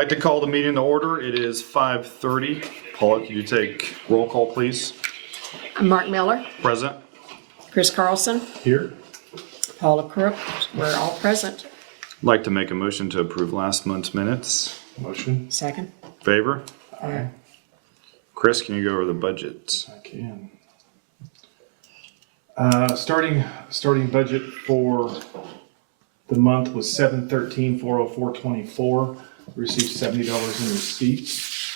Like to call the meeting to order. It is 5:30. Paula, could you take roll call, please? Mark Miller, Present. Chris Carlson, Here. Paula Crook, we're all present. Like to make a motion to approve last month's minutes. Motion. Second. Favor? Aye. Chris, can you go over the budget? I can. Starting budget for the month was $713,404.24. Received $70 in receipts.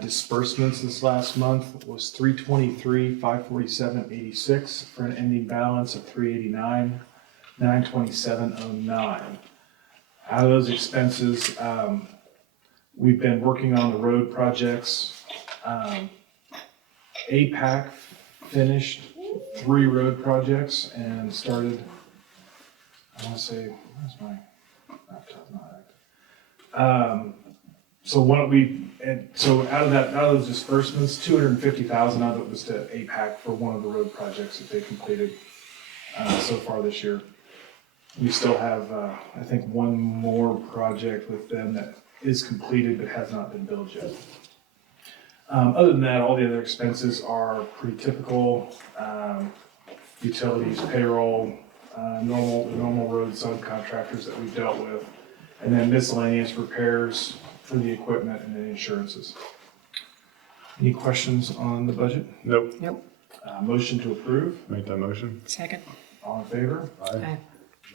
Disbursements this last month was $323,547.86 for an ending balance of $389,927.09. Out of those expenses, we've been working on the road projects. APAC finished 3 road projects and started, I want to say, where's my laptop? So out of those disbursements, $250,000 of it was to APAC for one of the road projects that they completed so far this year. We still have, I think, one more project with them that is completed but has not been billed yet. Other than that, all the other expenses are pretty typical. Utilities, payroll, normal road subcontractors that we've dealt with, and then miscellaneous repairs for the equipment and then insurances. Any questions on the budget? Nope. Nope. Motion to approve. Make that motion. Second. All in favor? Aye.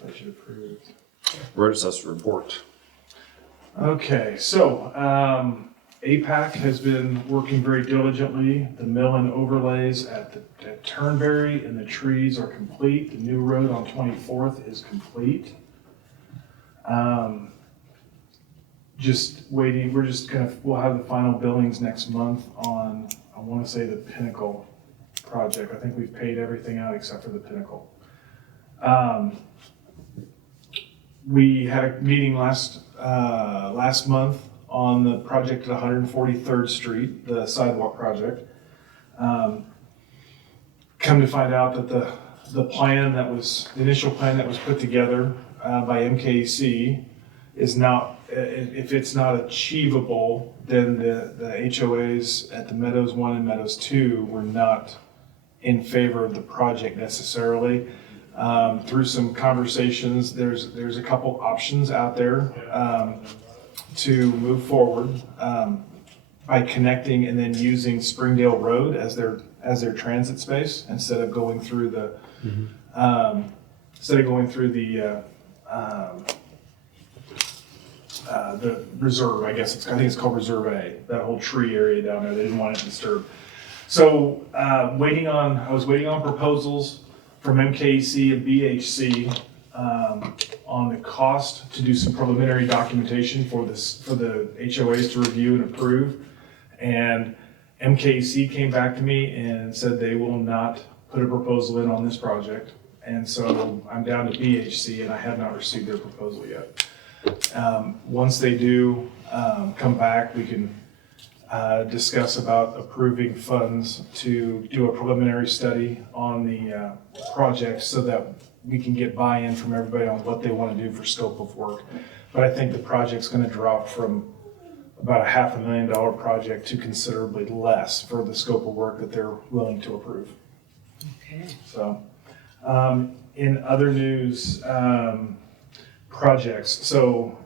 Budget approved. Road assessor report. Okay, so APAC has been working very diligently. The mill and overlays at Turnberry and the trees are complete. The new road on 24th is complete. Just waiting, we'll have the final billings next month on, I want to say, the Pinnacle project. I think we've paid everything out except for the Pinnacle. We had a meeting last month on the project at 143rd Street, the sidewalk project. Come to find out that the initial plan that was put together by MKC is not, if it's not achievable, then the HOAs at the Meadows 1 and Meadows 2 were not in favor of the project necessarily. Through some conversations, there's a couple options out there to move forward by connecting and then using Springdale Road as their transit space instead of going through the reserve. I think it's called Reserve A. That whole tree area down there, they didn't want it disturbed. So I was waiting on proposals from MKC and BHC on the cost to do some preliminary documentation for the HOAs to review and approve. And MKC came back to me and said they will not put a proposal in on this project. And so I'm down to BHC and I have not received their proposal yet. Once they do come back, we can discuss about approving funds to do a preliminary study on the project so that we can get buy-in from everybody on what they want to do for scope of work. But I think the project's going to drop from about a $500,000 project to considerably less for the scope of work that they're willing to approve. Okay. So, in other news, projects. So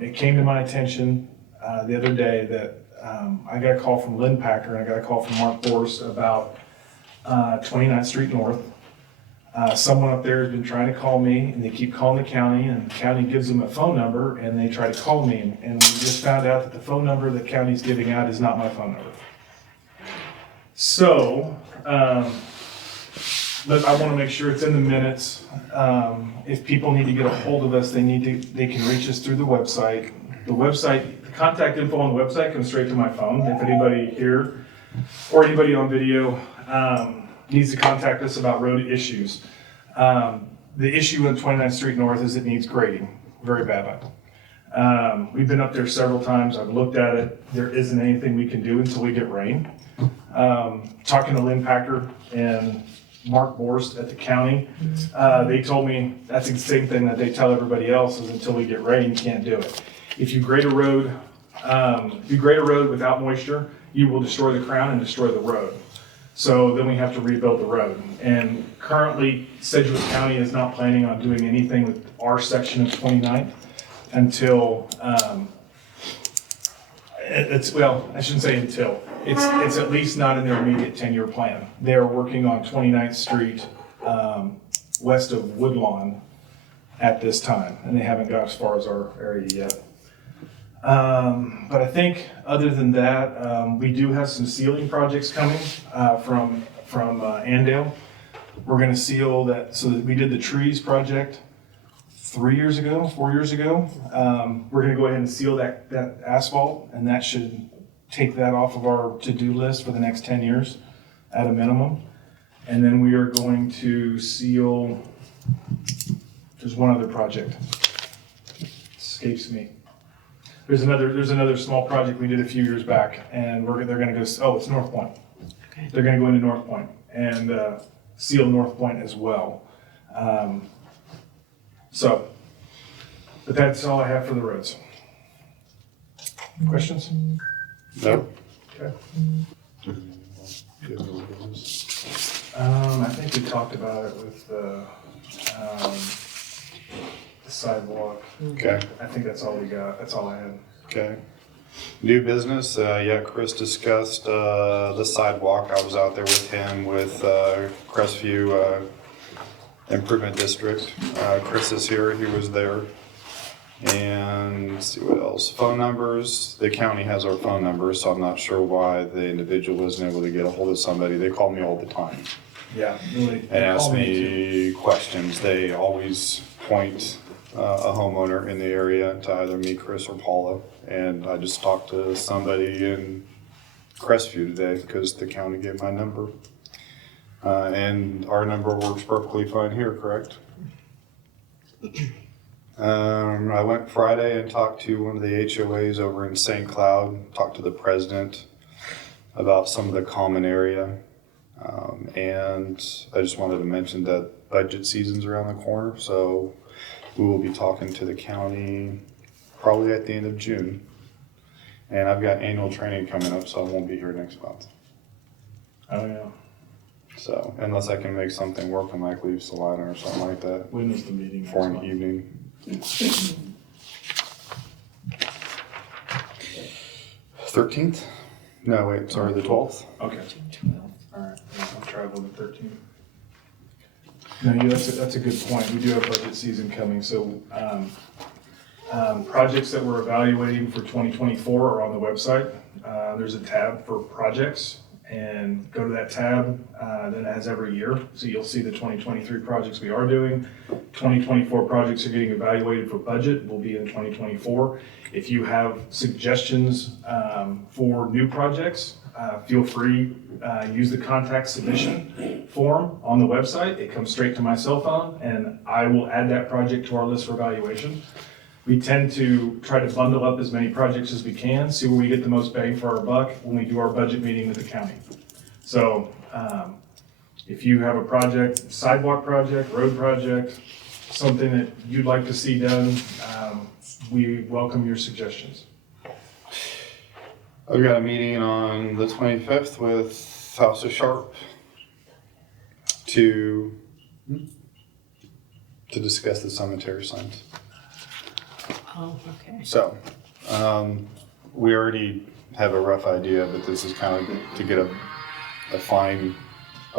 it came to my attention the other day that I got a call from Lynn Packer and I got a call from Mark Borst about 29th Street North. Someone up there has been trying to call me and they keep calling the county and the county gives them a phone number and they try to call me and we just found out that the phone number the county's giving out is not my phone number. So, but I want to make sure it's in the minutes. If people need to get a hold of us, they can reach us through the website. The contact info on the website comes straight to my phone. If anybody here or anybody on video needs to contact us about road issues. The issue on 29th Street North is it needs grading very badly. We've been up there several times. I've looked at it. There isn't anything we can do until we get rain. Talking to Lynn Packer and Mark Borst at the county, they told me that's the same thing that they tell everybody else is until we get rain, you can't do it. If you grade a road If you grade a road without moisture, you will destroy the crown and destroy the road. So then we have to rebuild the road. And currently, Sedgwick County is not planning on doing anything with our section of 29th until, well, I shouldn't say until. It's at least not in their immediate 10-year plan. They're working on 29th Street, west of Woodlawn at this time, and they haven't got as far as our area yet. But I think other than that, we do have some sealing projects coming from Andale. We're gonna seal that, so that we did the trees project 4 years ago. We're gonna go ahead and seal that asphalt, and that should take that off of our to-do list for the next 10 years at a minimum. And then we are going to seal, there's one other project, escapes me. There's another small project we did a few years back, and they're gonna go, it's North Point. Okay. They're gonna go into North Point and seal North Point as well. But that's all I have for the roads. Questions? No. Okay. I think we talked about it with the sidewalk. Okay. I think that's all we got. That's all I had. Okay. New business, Chris discussed the sidewalk. I was out there with him with Crestview Improvement District. Chris is here, he was there. And let's see what else. Phone numbers, the county has our phone numbers, so I'm not sure why the individual isn't able to get a hold of somebody. They call me all the time Yeah, really. and ask me questions. They always point a homeowner in the area to either me, Chris, or Paula. And I just talked to somebody in Crestview today because the county gave my number. And our number works perfectly fine here, correct? I went Friday and talked to one of the HOAs over in St. Cloud, talked to the president about some of the common area. And I just wanted to mention that budget season's around the corner, so we will be talking to the county probably at the end of June. And I've got annual training coming up, so I won't be here next month. Oh, yeah. So, unless I can make something work, I might leave Salina or something like that When is the meeting? for an next month? evening. 13th? No, wait, sorry, the 12th. Okay. All right. I'm traveling the 13th. No, yeah, that's a good point. We do have budget season coming, so projects that we're evaluating for 2024 are on the website. There's a tab for projects, and go to that tab, then it has every year. So you'll see the 2023 projects we are doing. 2024 projects are getting evaluated for budget, will be in 2024. If you have suggestions for new projects, feel free, use the contact submission form on the website. It comes straight to my cell phone, and I will add that project to our list for evaluation. We tend to try to bundle up as many projects as we can, see where we get the most bang for our buck when we do our budget meeting with the county. So if you have a project, sidewalk project, road project, something that you'd like to see done, we welcome your suggestions. I've got a meeting on the 25th with House of Sharp to discuss the cemetery signs. Oh, okay. So, we already have a rough idea, but this is kind of to get a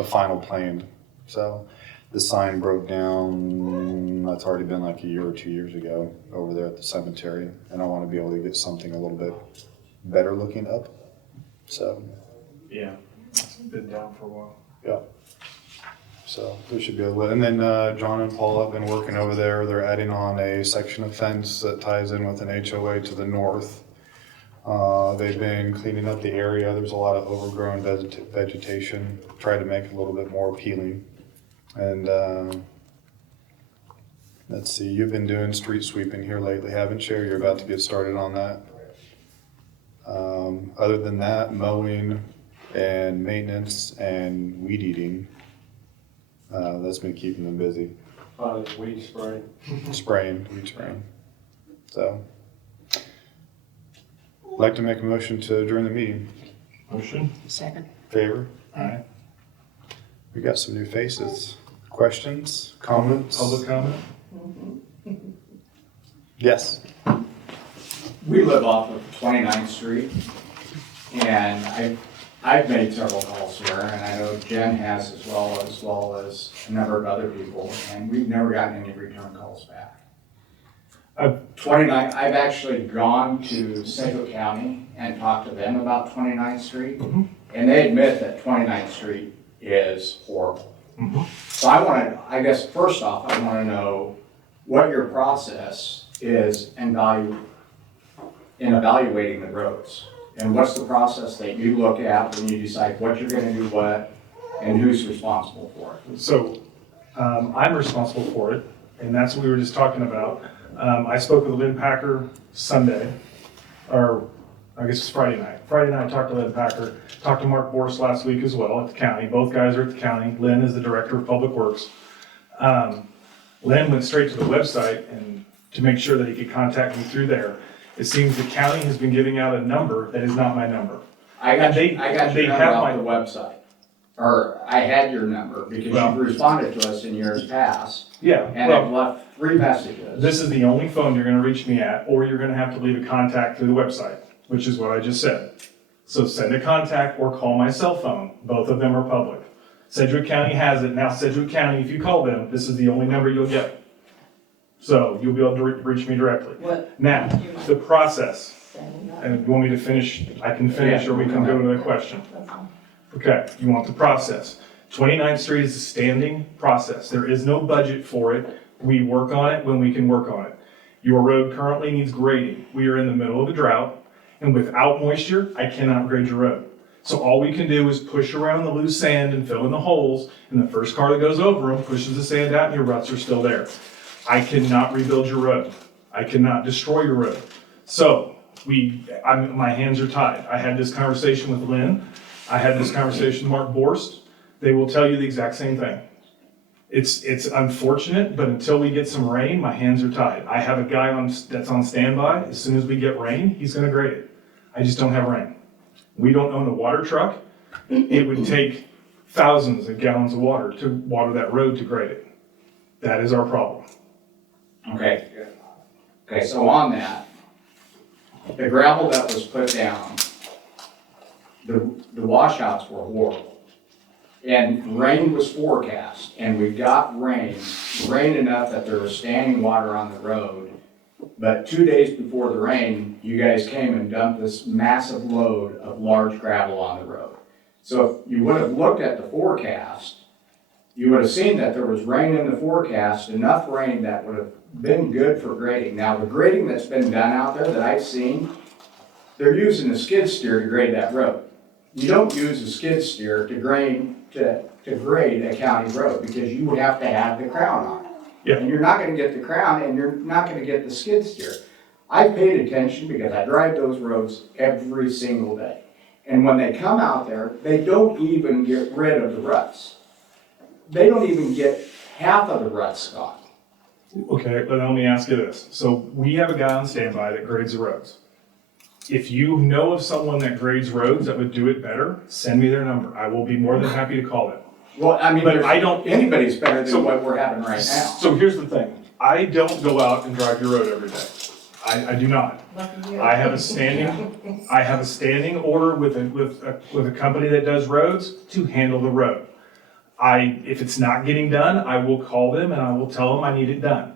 final plan. So, the sign broke down, that's already been like a year or 2 years ago over there at the cemetery, and I want to be able to get something a little bit better looking up. So, Yeah, it's been down for a while. yeah. So there should be a little, and then John and Paul have been working over there. They're adding on a section of fence that ties in with an HOA to the north. They've been cleaning up the area. There's a lot of overgrown vegetation. Try to make it a little bit more appealing. And let's see, you've been doing street sweeping here lately, haven't you? You're about to get started on that. Other than that, mowing and maintenance and weed eating. That's been keeping them busy. Weed spray. Spraying, weed spraying. So, I'd like to make a motion to adjourn the meeting. Motion? Second. Favor? Aye. We got some new faces. Questions, comments? Public comment? Yes. We live off of 29th Street, and I've made several calls here, and I know Jen has as well as a number of other people, and we've never gotten any return calls back. I've actually gone to Sedgwick County and talked to them about 29th Street, and they admit that 29th Street is horrible. So I guess first off, I want to know what your process is in evaluating the roads. And what's the process that you look at when you decide what you're gonna do what and who's responsible for it? So, I'm responsible for it, and that's what we were just talking about. I spoke with Lynn Packer Sunday, or I guess it's Friday night. Friday night, I talked to Lynn Packer, talked to Mark Borst last week as well at the county. Both guys are at the county. Lynn is the Director of Public Works. Lynn went straight to the website and to make sure that he could contact me through there. It seems the county has been giving out a number that is not my number. I got They your have number my- off the website. Or I had your number because Well- you've responded to us in years past Yeah, and I've well, left 3 messages. this is the only phone you're gonna reach me at, or you're gonna have to leave a contact through the website, which is what I just said. So send a contact or call my cell phone. Both of them are public. Sedgwick County has it. Now Sedgwick County, if you call them, this is the only number you'll get. So you'll be able to reach me directly. What? Now, the process, and you want me to finish? I can finish, or we can go to the question. Okay, you want the process. 29th Street is a standing process. There is no budget for it. We work on it when we can work on it. Your road currently needs grading. We are in the middle of a drought, and without moisture, I cannot grade your road. So all we can do is push around the loose sand and fill in the holes, and the first car that goes over them pushes the sand out, and your ruts are still there. I cannot rebuild your road. I cannot destroy your road. So my hands are tied. I had this conversation with Lynn. I had this conversation with Mark Borst. They will tell you the exact same thing. It's unfortunate, but until we get some rain, my hands are tied. I have a guy that's on standby. As soon as we get rain, he's gonna grade it. I just don't have rain. We don't own a water truck. It would take thousands of gallons of water to water that road to grade it. That is our problem. Okay, so on that, the gravel that was put down, the washouts were horrible. And rain was forecast, and we got rain enough that there was standing water on the road. But 2 days before the rain, you guys came and dumped this massive load of large gravel on the road. So if you would have looked at the forecast, you would have seen that there was rain in the forecast, enough rain that would have been good for grading. Now, the grading that's been done out there that I've seen, they're using a skid steer to grade that road. You don't use a skid steer to grade a county road because you would have to have the crown on it. Yeah. And you're not gonna get the crown and you're not gonna get the skid steer. I paid attention because I drive those roads every single day. And when they come out there, they don't even get rid of the ruts. They don't even get half of the ruts gone. Okay, but let me ask you this. So we have a guy on standby that grades the roads. If you know of someone that grades roads that would do it better, send me their number. I will be more than happy to call them. Well, I mean, But I don't- anybody's better So- than what we're having right now. So here's the thing. I don't go out and drive your road every day. I do not. I have a standing order with a company that does roads to handle the road. If it's not getting done, I will call them and I will tell them I need it done.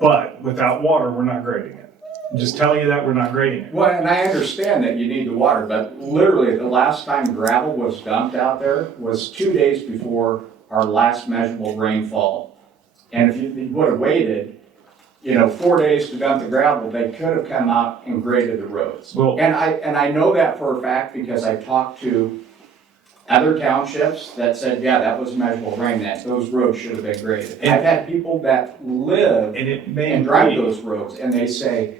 But without water, we're not grading it. I'm just telling you that we're not grading it. Well, and I understand that you need the water, but literally the last time gravel was dumped out there was 2 days before our last measurable rainfall. And if you would have waited, 4 days to dump the gravel, they could have come out and graded the roads. Well- And I know that for a fact because I talked to other townships that said, yeah, that was measurable rain, that those roads should have been graded. And- I've had people that live And it may and drive be, those roads, and they say,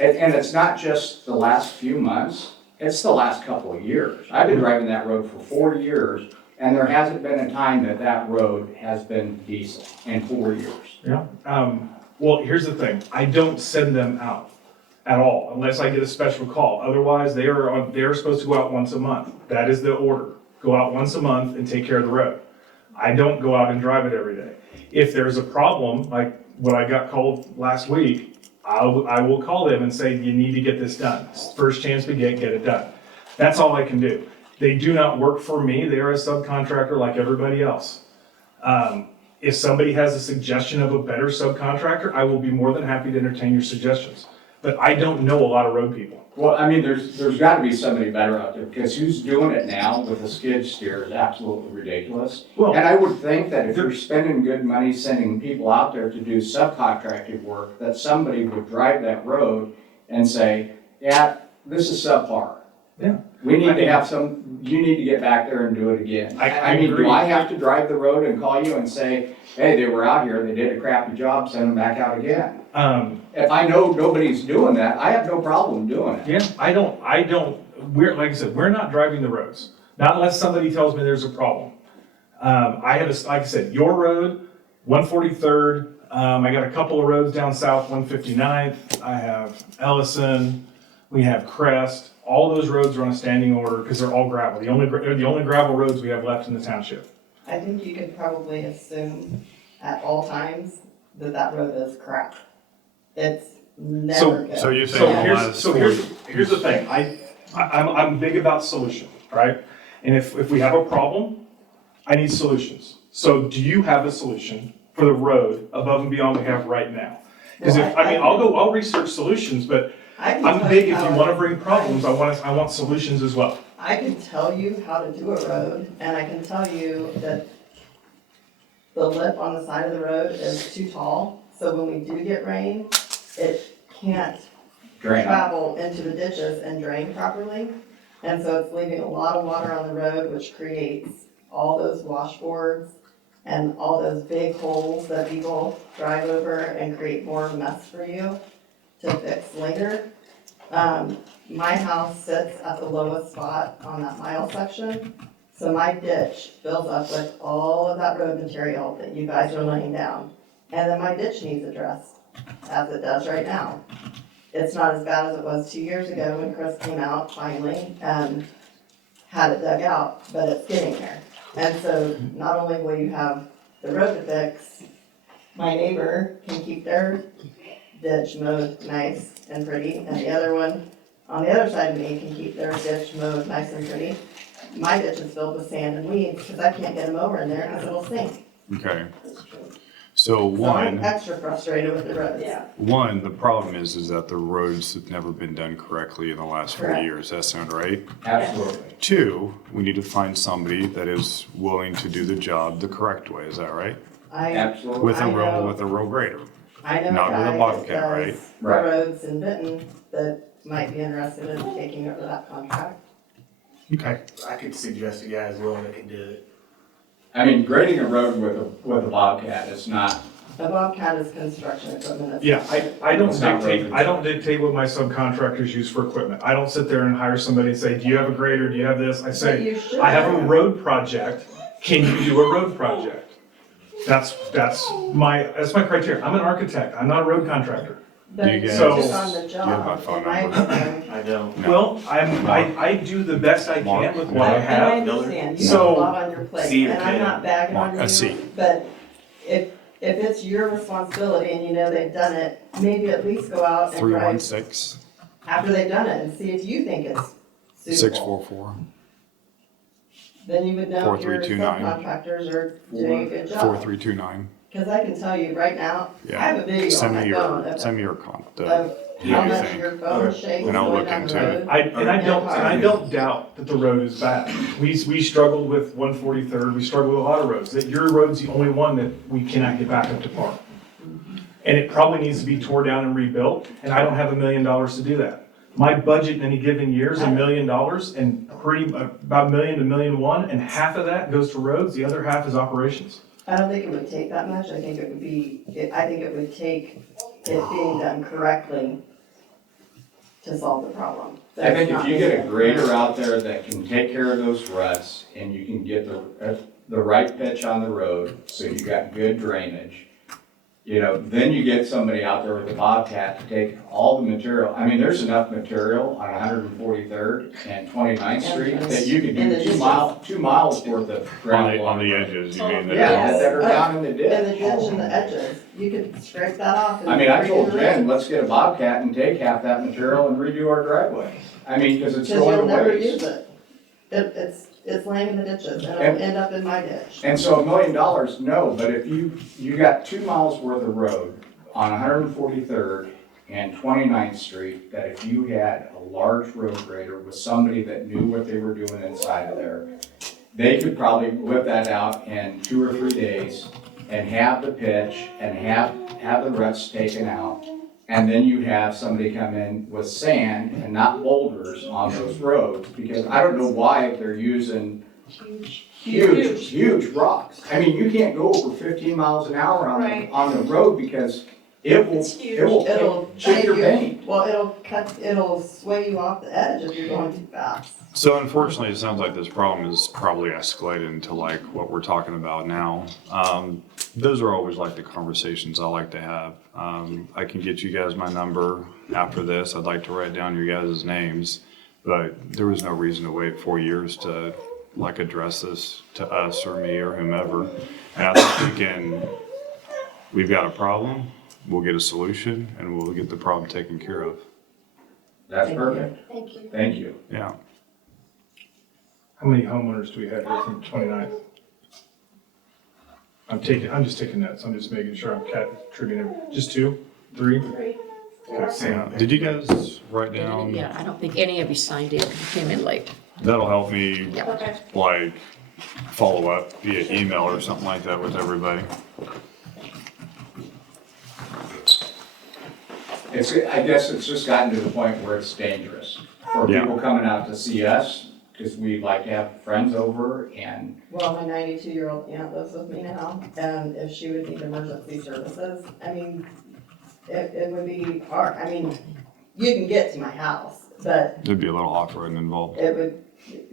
and it's not just the last few months, it's the last couple of years. I've been driving that road for 4 years, and there hasn't been a time that road has been decent in 4 years. yeah. Well, here's the thing. I don't send them out. at all, unless I get a special call. Otherwise, they are supposed to go out once a month. That is the order. Go out once a month and take care of the road. I don't go out and drive it every day. If there's a problem, like what I got called last week, I will call them and say, you need to get this done. First chance we get it done. That's all I can do. They do not work for me. They are a subcontractor like everybody else. If somebody has a suggestion of a better subcontractor, I will be more than happy to entertain your suggestions. But I don't know a lot of road people. Well, I mean, there's gotta be somebody better out there, because who's doing it now with a skid steer is absolutely ridiculous. Well, And I would think that if you're spending good money sending people out there to do subcontracted work, that somebody would drive that road and say, yeah, this is subpar. Yeah. We need to have you need to get back there and do it again. I mean, agree. do I have to drive the road and call you and say, hey, they were out here, they did a crappy job, send them back out again? If I know nobody's doing that, I have no problem doing it. Yeah, like I said, we're not driving the roads, not unless somebody tells me there's a problem. I have, like I said, your road, 143rd, I got a couple of roads down south, 159th, I have Ellison, we have Crest, all those roads are on a standing order because they're all gravel. They're the only gravel roads we have left in the township. I think you could probably assume at all times that road is crap. It's never good. So you're So saying the last here's the thing, I'm big about solution, right? And if we have a problem, I need solutions. So do you have a solution for the road above and beyond we have right now? Because I'll research solutions, but I'm big if you want to bring problems, I want solutions as well. I can tell you how to do a road, and I can tell you that the lip on the side of the road is too tall, so when we do get rain, it can't Drain out. travel into the ditches and drain properly. And so it's leaving a lot of water on the road, which creates all those washboards and all those big holes that people drive over and create more mess for you to fix later. My house sits at the lowest spot on that mile section, so my ditch fills up with all of that road material that you guys are laying down. And then my ditch needs addressed, as it does right now. It's not as bad as it was 2 years ago when Chris came out finally and had it dug out, but it's getting there. And so not only will you have the road to fix, my neighbor can keep their ditch mowed nice and pretty, and the other one on the other side of me can keep their ditch mowed nice and pretty. My ditch is filled with sand and weeds because I can't get them over in there because it'll sink. Okay, So so I'm one, extra frustrated with the roads. Yeah. the problem is that the roads have never been done correctly in the last 4 Correct. years. That sound right? Absolutely. Two, we need to find somebody that is willing to do the job the correct way. Is that right? Absolutely. With a I know. roll grader. I know a Not with a guy bobcat, that right? does the Right. roads in Benton that might be interested in taking over that contract. Okay. I could suggest a guy as well that can do it. I mean, grading a road with a bobcat is not, A bobcat is construction equipment. It's- Yeah, I don't It's not dictate, road I don't dictate what my subcontractors use for equipment. I don't sit there and hire somebody and say, do you have a grader, do you have this? I But say, you should. I have a road project, can you do a road project? That's my criteria. I'm an architect, I'm not a road contractor. But You if guys- you're just on the you have my job, phone in my number. opinion, I don't. No. Well, I do the best I can with what I and I have. understand, you have a So- lot on your plate, C or and I'm K. not bagging Mark, on a you, C. but if it's your responsibility and you know they've done it, maybe at least go out and drive 316 after they've done it and see if you think it's suitable. 644 Then you would know if your 4329. subcontractors are doing a good job. 4329. Cause I can tell you right now, I Yeah. have a video on Send my me phone your, of send me your con, how much anything. your phone shakes And I'll going look down the into it. road. I don't doubt that the road is bad. We struggled with 143rd, we struggled with a lot of roads, that your road's the only one that we cannot get back up to par. And it probably needs to be tore down and rebuilt, and I don't have $1 million to do that. My budget in any given year is $1 million, and about $1 million to $1.1 million, and half of that goes to roads, the other half is operations. I don't think it would take that much, I think it would take it being done correctly to solve the problem. But I think it's if not you get a easy. grader out there that can take care of those ruts and you can get the right pitch on the road, so you got good drainage, You know, then you get somebody out there with a bobcat to take all the material. I mean, there's enough material on 143rd and 29th Street that you could In the do ditches. 2 miles worth of gravel. On the edges, you mean? Yeah, that are down in the In the ditch. ditch and the edges, you could scrape that off. And I mean, I redo told the Jen, road. let's get a bobcat and take half that material and redo our driveway. I mean, because it's Because going you'll to never waste. use it. It's laying in the ditches and And- it'll end up in my ditch. And so $1 million, no, but if you got 2 miles worth of road on 143rd and 29th Street, that if you had a large road grader with somebody that knew what they were doing inside of there, they could probably whip that out in 2 or 3 days and have the pitch and have the ruts taken out. And then you have somebody come in with sand and not boulders on those roads, because I don't know why they're using huge rocks. I mean, you can't go over 15 miles an hour Right. on the road because it will, It's huge. It'll chip take your you, paint. well, it'll sway you off the edge if you're going too fast. So unfortunately, it sounds like this problem is probably escalated into like what we're talking about now. Those are always like the conversations I like to have. I can get you guys my number after this. I'd like to write down your guys' names, but there was no reason to wait 4 years to like address this to us or me or whomever. And I think we've got a problem, we'll get a solution, and we'll get the problem taken care of. That's Thank perfect. Thank you. Thank you. Yeah. How many homeowners do we have here from 29th? I'm just taking notes, I'm just making sure I'm contributing, just 2, 3? Great. Yeah. Did you guys write down? Yeah, I don't think any of you signed it. You came in late. That'll help me Yeah. Okay. like follow up via email or something like that with everybody. I guess it's just gotten to the point where it's dangerous for Yeah. people coming out to see us, because we like to have friends over and, Well, my 92-year-old aunt lives with me now, and if she would need emergency services, I mean, it would be hard. I mean, you can get to my house, but There'd be a little off-roading involved. it would,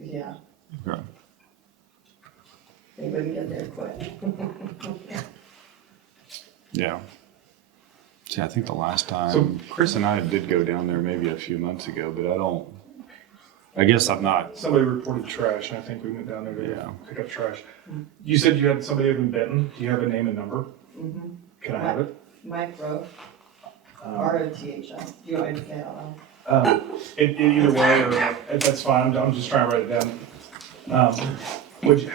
yeah, Okay. you wouldn't get there quick. Yeah. See, I think the last So- time, Chris and I did go down there maybe a few months ago, but I guess I'm not. Somebody reported trash, and I think we went down there to Yeah. pick up trash. You said you had somebody up in Benton, do you have a name and number? Mhm. Can I have it? Mike Rowe, Um, ROTHS. Do you want me to say it out loud? Either way, or that's fine, I'm just trying to write it down. How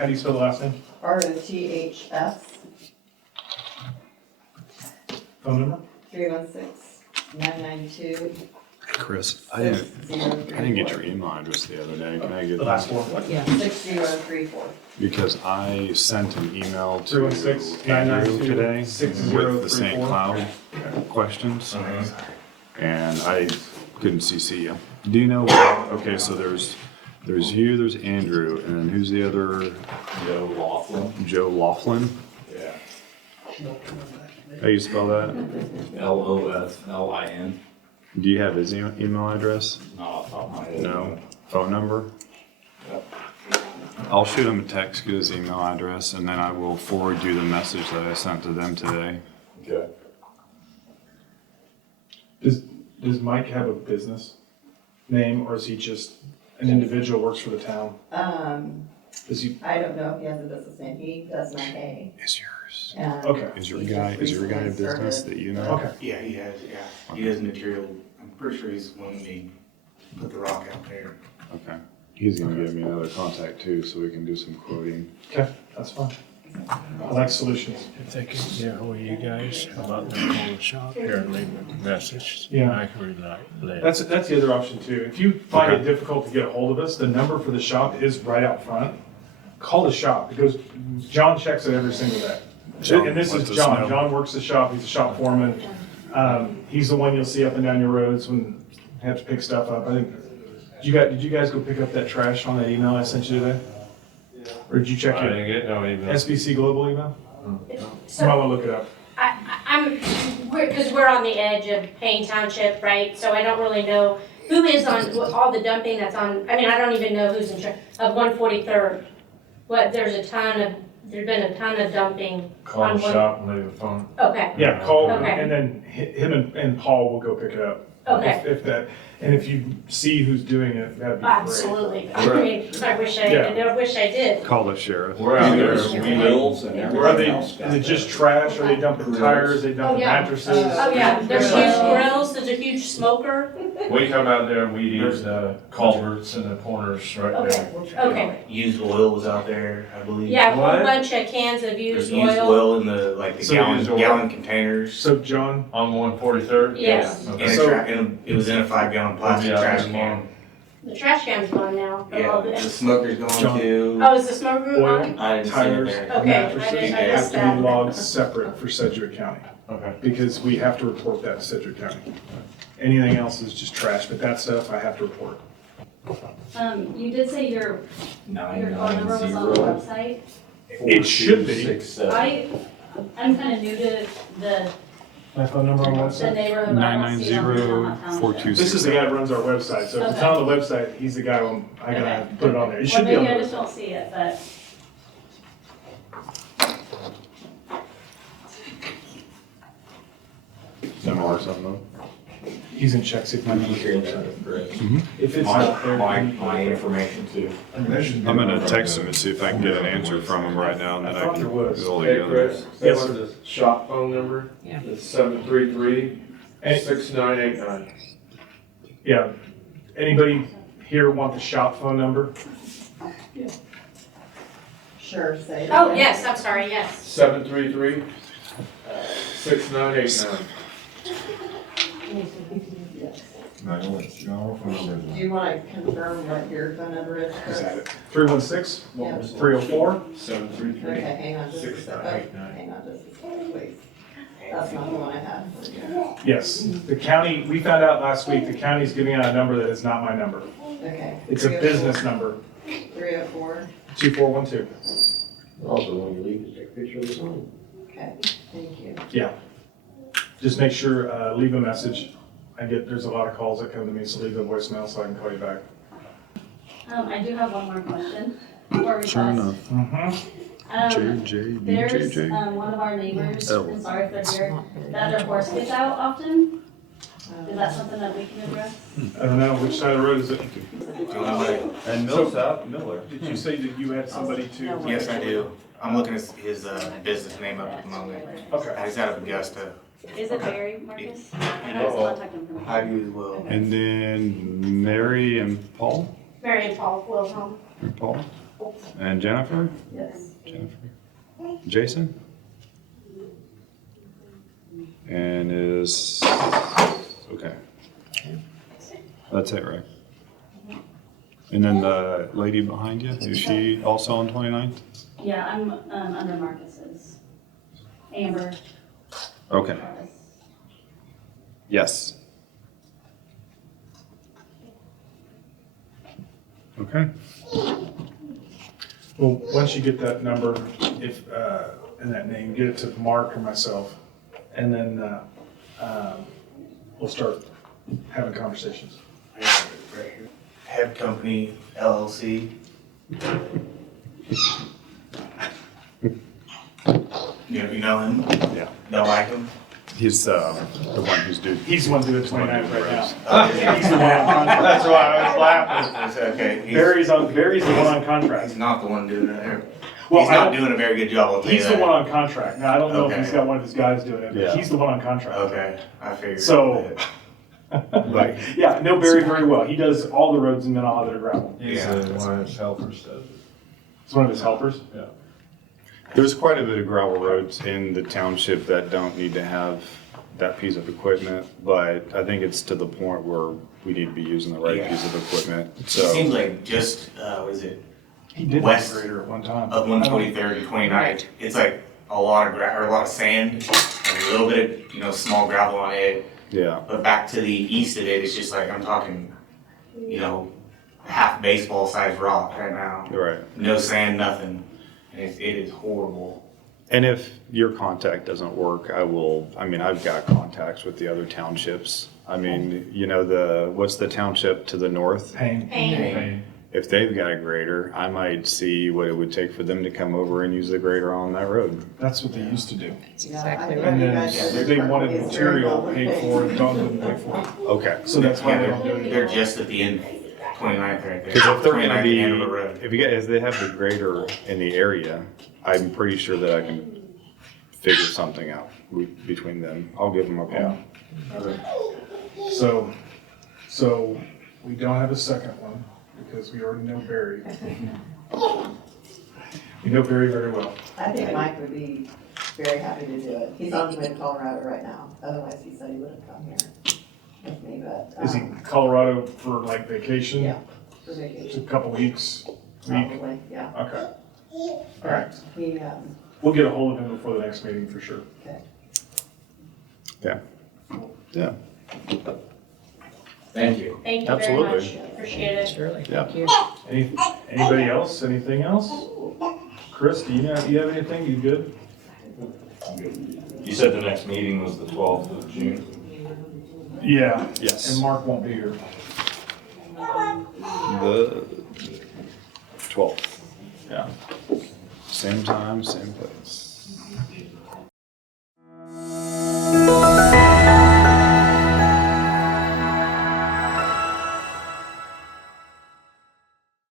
do you spell the last name? ROTHS, Phone number? 316-992-6034. Chris, I didn't get your email address the other day. Can I get The last four? Yeah. 6034. Because I sent an email to 316-992-6034. Andrew today with the St. Cloud questions, and I couldn't CC you. Do you know? Okay, so there's you, there's Andrew, and then who's the other? Joe Laughlin. Joe Laughlin. Yeah. How you spell that? Loflin. Do you have his email address? Not off the top of my head. No. Phone number? I'll shoot him a text, get his email address, and then I will forward you the message that I sent to them today. Okay. Does Mike have a business name, or is he just an individual who works for the town? Does he, I don't know if he has a business name. He does my hay. Is yours? And okay, Is your he guy just a business recently that you know? okay. Yeah, he has, yeah. He does material, I'm pretty sure he's the one that put the rock out there. Okay. He's gonna give me another contact too, so we can do some quoting. Okay, that's fine. I like solutions. If they can get hold of you guys about them calling the shop here and leave a message, Yeah. I can relay. That's the other option too. If you find it Okay. difficult to get a hold of us, the number for the shop is right out front. Call the shop, because John checks it every single day. John, And this let is us John. know. John works the shop, he's a shop foreman. He's the one you'll see up and down your roads when you have to pick stuff up. I think, did you guys go pick up that trash on that email I sent you today? Or did you check I your didn't get no email. SBC Global email? You might So wanna look it up. because we're on the edge of Payne Township, right? So I don't really know who is on all the dumping that's on, I mean, I don't even know who's in charge of 143rd. But there's a ton of there'd been a ton of dumping. Call On the one- shop and leave a phone. Okay, Yeah, call, Okay. and then him and Paul will go pick it up. Okay. If that, and if you see who's doing it, that'd be great. absolutely. I mean, I wish I did. Call the sheriff. We're out there, Yeah. wheels and Are everything they, else. is it just trash? Are they dumping tires? Are they dumping yeah. mattresses? Oh, yeah, there's huge grills, there's a huge smoker. We come out there and we use the culverts and the corners right Okay, there. okay. Used oil was out there, I believe. Yeah, a whole What? bunch of cans of There's used used oil. oil in the, like, the So gallon, used oil. gallon containers. So John, On 143rd? Yes, And Okay. it was in a 5-gallon plastic Yeah, trash it's can. long. the trash can's gone now. Yeah, the smoker's John. going too. Oh, is the smoker Oil. on? I didn't see it tires, there. Okay, mattresses I have missed to that. be logged separate for Sedgwick County. Okay. Because we have to report that to Sedgwick County. Anything else is just trash, but that stuff I have to report. You did say your phone number was on the 990. website. It should be. 4267. I'm kind of new to the My phone number on the website? neighborhood, but I don't see it on the township. This is the guy that runs our website, so if it's on the website, he's the guy I gotta put it on there. It Or should be on maybe the I just website. don't see it, but Or something. He's in check, see if my number's on the website. If it's My, not there. my information too. I'm gonna text him and see if I can get an answer from him right now, and then I I thought can there was. go Hey, together. Chris, Yes, that's the shop phone number. Yeah. It's 733-6989. Yeah. Anybody here want the shop phone number? Sure, say it. Oh, again. yes, I'm sorry, yes. 733-6989. Do you wanna confirm what your phone number is, Chris? Is that it? 316, Yeah. 304? 733. Okay, hang on just a second. Oh, 6989. hang on just a second, please. That's not the one I had for you. Yes. The county, we found out last week, the county's giving out a number that is not my number. Okay. It's a business number, 304, 2412. Also, when you leave, just take a picture of the sign. okay, thank you. Just make sure, leave a message. There's a lot of calls that come to me, so leave a voicemail so I can call you back. I do have one more question or request. Sure enough. Mm-hmm. There's one of our neighbors, Oh. I'm sorry if they're here, that their horse gets out often. Is that something that we can address? I don't know, which side of the road is it? And Mills out, Miller. Did you say that you had somebody to? Yes, I do. I'm looking at his business name up at the moment. Okay. He's out of Augusta. Is it Barry, Marcus? I have his contact information. I do as well. And then Mary and Paul? Mary and Paul Wilhelm. And Paul? And Jennifer? Yes. Jennifer. Jason? And is, okay. That's it, right? And then the lady behind you, is she also on 29th? Yeah, I'm under Marcus's. Amber. Okay, Travis. yes. Okay, Well, once you get that number, if, and that name, get it to Mark or myself, and then, we'll start having conversations. Head Company LLC. You know him? yeah. Don't like him? He's the one who's due. He's the one doing 29th right now. Okay. He's the one on contract. That's why I was laughing. It's okay. Barry's the one on contract. He's not the one doing it. Well, He's not doing a very good job, I'll tell you He's that. the one on contract. Now, I don't know if he's Okay. got one of his guys doing it, but Yeah. he's the one on contract. Okay, I figured. So- Like, Yeah, I know Barry very well. He does all the roads in Minnehaha that are gravel. He's Yeah. one of his helpers does it. He's one of his helpers. there's quite a bit of gravel roads in the township that don't need to have that piece of equipment, but I think it's to the point where we need to be using the right Yeah. piece of equipment, It so. seems like just, what is it, He did West have a grader at one time. of 123rd and 29th, it's like a lot of or a lot of sand, and a little bit of, small gravel on it. Yeah, But back to the east of it, it's just like, I'm talking, half baseball sized rock right now. right. No sand, nothing. And it is horrible. And if your contact doesn't work, I've got contacts with the other townships. What's the township to the north? Pain. Pain. if they've got a grader, I might see what it would take for them to come over and use the grader on that road. That's what they used to do. That's Yeah, exactly I think right. And you then guys should they wanted probably start material on paid the for and Don wouldn't pay for it. Okay. So that's why they don't do it. They're just at the end, 29th right there. Because if they're 29th gonna at be, the end of the road. if they have the grader in the area, I'm pretty sure that I can figure something out between them. I'll give them a call. So we don't have a second one because we already know Barry. We know Barry very well. I think Mike would be very happy to do it. He's on his way to Colorado right now, otherwise he said he would have come here with me, but. Is he in Colorado for like vacation? Yeah, for Just vacation, a couple weeks, week? probably, yeah. Okay. All right. He, We'll get a hold of him before the next meeting for sure. Yeah. Yeah. Thank you. Thank you very Absolutely. much, appreciate it. Surely, Yeah. thank you. Anybody else? Anything else? Chris, do you have anything? You good? You said the next meeting was the 12th of June? Yeah. Yes. And Mark won't be here. The 12th. Yeah. Same time, same place.